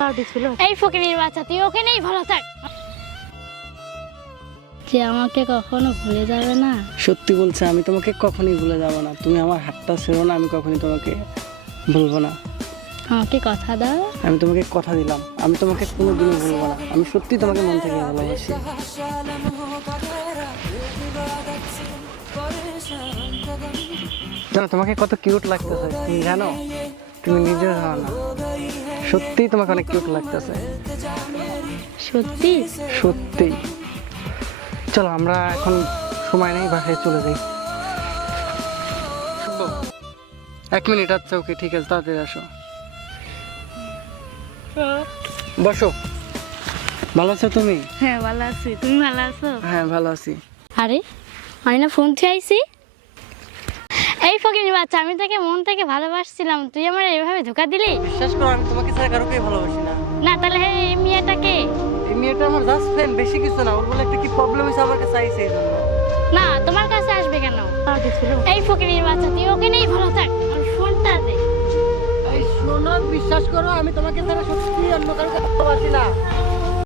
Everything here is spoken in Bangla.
এই ফকিনীর বাচ্চা, তুই ওকে নেই ভালো থাক। যে আমাকে কখনো ভুলে যাবে না। সত্যি বলছে, আমি তোমাকে কখনোই ভুলে যাব না। তুমি আমার হাতটা ছেড়ো না, আমি কখনোই তোমাকে ভুলবো না। আমাকে কথা দাও। আমি তোমাকে কথা দিলাম, আমি তোমাকে কোনোদিনও ভুলবো না। আমি সত্যি তোমাকে মন থেকে ভালোবাসি। জানো তোমাকে কত কিউট লাগতেছে, তুমি জানো? তুমি নিজেও জানো না, সত্যি তোমাকে অনেক কিউট লাগতেছে। সত্যি? সত্যি। চলো আমরা এখন সময় নেই, বাসায় চলে যাই। 1 মিনিট। আচ্ছা ওকে, ঠিক আছে, তাড়াতাড়ি আসো। বসো। ভালো আছো তুমি? হ্যাঁ ভালো আছি, তুমি ভালো আছো? হ্যাঁ ভালো আছি। আরে আমি না ফোন থেকে আইছি। এই ফকিনীর বাচ্চা, আমি তাকে মন থেকে ভালোবাসছিলাম, তুই আমার এইভাবে ধোকা দিলি? বিশ্বাস করো, আমি তোমাকে ছাড়া কারোকেই ভালোবাসি না। না তাহলে হ্যাঁ, এই মেয়েটাকে? এই মেয়েটা আমার জাস্ট ফ্রেন্ড, বেশি কিছু না। ওর বলে একটা কি প্রবলেম হয়েছে, আমার কাছে আইছে এই জন্য। না তোমার কাছে আসবে কেন? এই ফকিনীর বাচ্চা, তুই ওকে নেই ভালো থাক। আমার ফোনটা দে। এই শোনো, বিশ্বাস করো, আমি তোমাকে ছাড়া সত্যি অন্য কারোকে ভালোবাসি না।